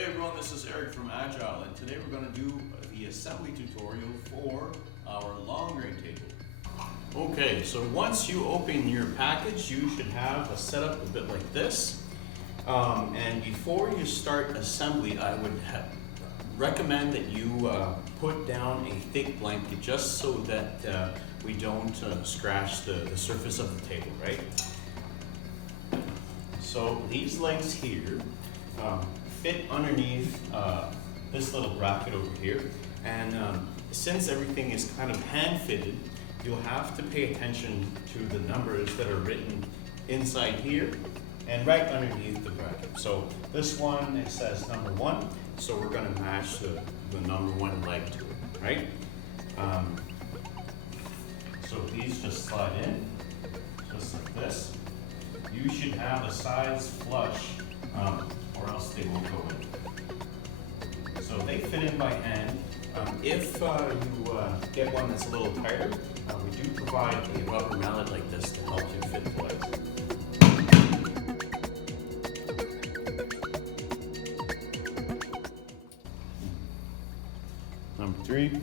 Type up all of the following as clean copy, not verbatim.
Hey everyone, this is Eric from Agile, and today we're going to do the assembly tutorial for our long grain table. Okay, so once you open your package, you should have a setup a bit like this. And before you start assembly, I would recommend that you put down a thick blanket just so that we don't scratch the surface of the table, right? So these legs here fit underneath this little bracket over here, and since everything is kind of hand fitted, you'll have to pay attention to the numbers that are written inside here and right underneath the bracket. So this one, it says number 1, so we're going to match the number 1 leg to it, right? So these just slide in, just like this. You should have a size flush, or else they won't go in. So they fit in by hand. If you get one that's a little tighter, we do provide a rubber mallet like this to help you fit the legs. Number 3.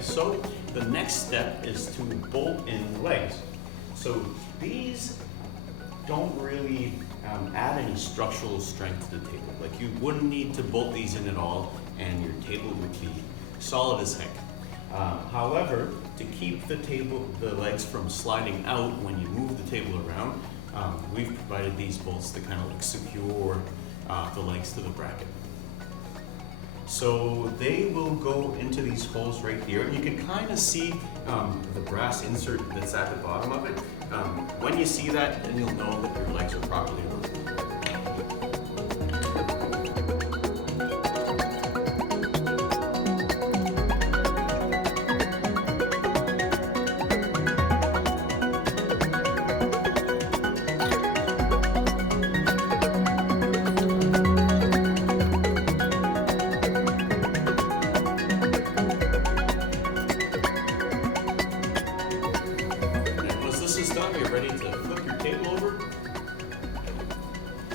So the next step is to bolt in the legs. So these don't really add any structural strength to the table. Like, you wouldn't need to bolt these in at all, and your table would be solid as heck. However, to keep the legs from sliding out when you move the table around, we've provided these bolts to kind of like secure the legs to the bracket. So they will go into these holes right here, and you can kind of see the brass insert that's at the bottom of it. When you see that, then you'll know that your legs are properly removed. You're ready to flip your table over.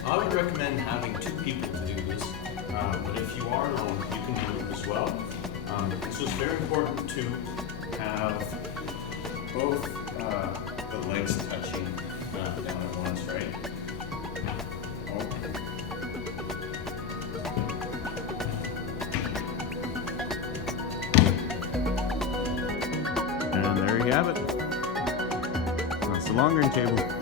I would recommend having 2 people to do this, but if you are alone, you can do it as well. So it's very important to have both the legs touching down at once, right? And there you have it. The long grain table.